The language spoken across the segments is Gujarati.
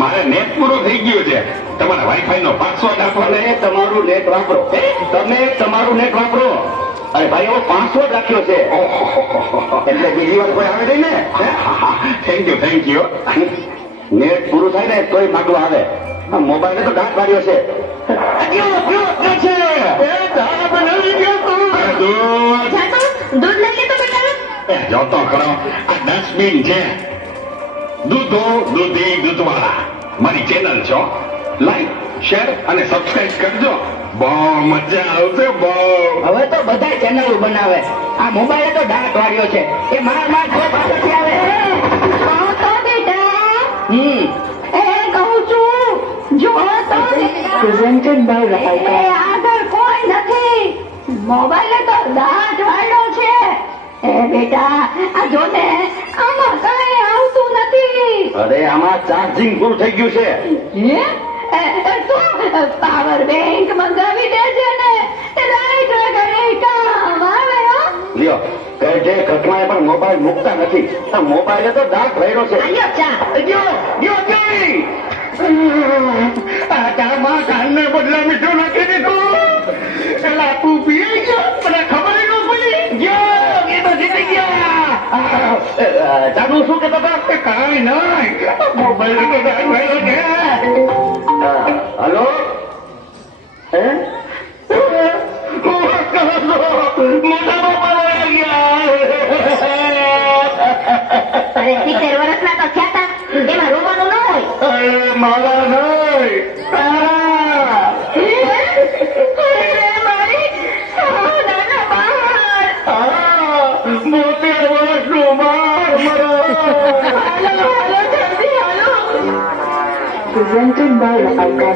મારે નેટ પૂરું થઈ ગયું છે. તમારા વાઈફાઈ નો પાસવર્ડ આપો ને. તમારું નેટ વાપરો. તમે તમારું નેટ વાપરો. અરે ભાઈ એવો પાસવર્ડ રાખ્યો છે એટલે બીજી વાર કોઈ આવે નહીં ને. Thank you. નેટ પૂરું થાય ને તોય માગવા આવે. મોબાઈલ તો દાંત વાળ્યો છે. દૂધ લઈ લે તો બેટા. જોતો ખરો આ ડસ્ટબિન છે. દૂધો દૂધી દૂધવાળા મારી ચેનલ છો. લાઈક શેર અને સબસ્ક્રાઇબ કરજો. બહુ મજા આવશે બહુ. હવે તો બધા ચેનલો બનાવે. આ મોબાઈલ તો દાંત વાળ્યો છે. એ માર પાછળથી આવે. કહો તો બેટા. એ કહું છું જો તો Presented by Raika. આગળ કોઈ નથી. મોબાઈલ તો દાંત વાળ્યો છે. એ બેટા આ જો ને આમાં કઈ આવતું નથી. અરે આમાં ચાર્જિંગ પૂરું થઈ ગયું છે. પાવર બેંક મંગાવી દેજે ને. લાઈટ વગર કામ આવે. લ્યો જે ઘટનાએ પણ મોબાઈલ મૂકતા નથી. આ મોબાઈલ તો દાંત વાળ્યો છે. આયો ચા. આ ચામાં કાનને બદલે મીઠું નાખી દીધું. એલા તું પી ગયો મને ખબર ન પડી. એ તો જીતી ગયા. જાદુ શું કેતો હતા? કાંઈ નહીં, મોબાઈલ તો દાંત વાળ્યો છે. હલો અરે 70 વર્ષના તો થયા તા. એમાં રોવાનું ન હોય. મારા નહીં તારા. અરે મારી નાના બાળ. 70 વર્ષનું બાળ હાલો જલ્દી હાલો. Presented by Raika.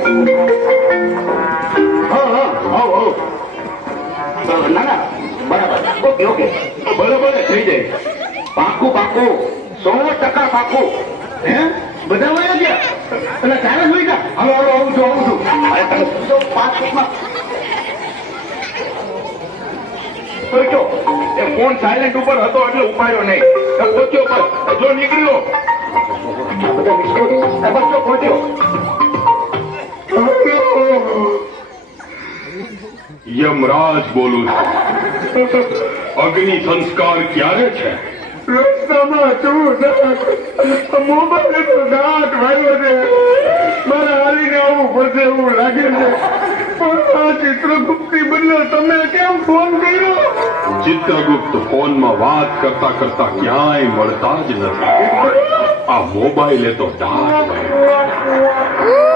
ના બરાબર. ઓકે બરોબર થઈ જાય. પાકું 100% પાકું. હે બધા વયા ગયા એટલે ચાલે જોઈ જા. હાલો આવું છું. અરે તમે તો 5 મિનિટમાં સોચ્યો એ ફોન સાયલેન્ટ ઉપર હતો એટલે ઉપાડ્યો નહીં. સોચ્યો પર જો નીકળ્યો. બધા બિસ્કુટ બસો પહોંચ્યો. યમરાજ બોલું છું. અગ્નિ સંસ્કાર ક્યારે છે? રસ્તામાં મોબાઈલ તો દાંત વાળ્યો છે. મારે હાલીને આવવું પડશે એવું લાગે છે. પણ આ ચિત્રગુપ્તની બદલે તમે કેમ ફોન કર્યો? ચિત્રગુપ્ત ફોનમાં વાત કરતા કરતા ક્યાંય મળતા જ નથી. આ મોબાઈલે તો દાંત વાળ્યો.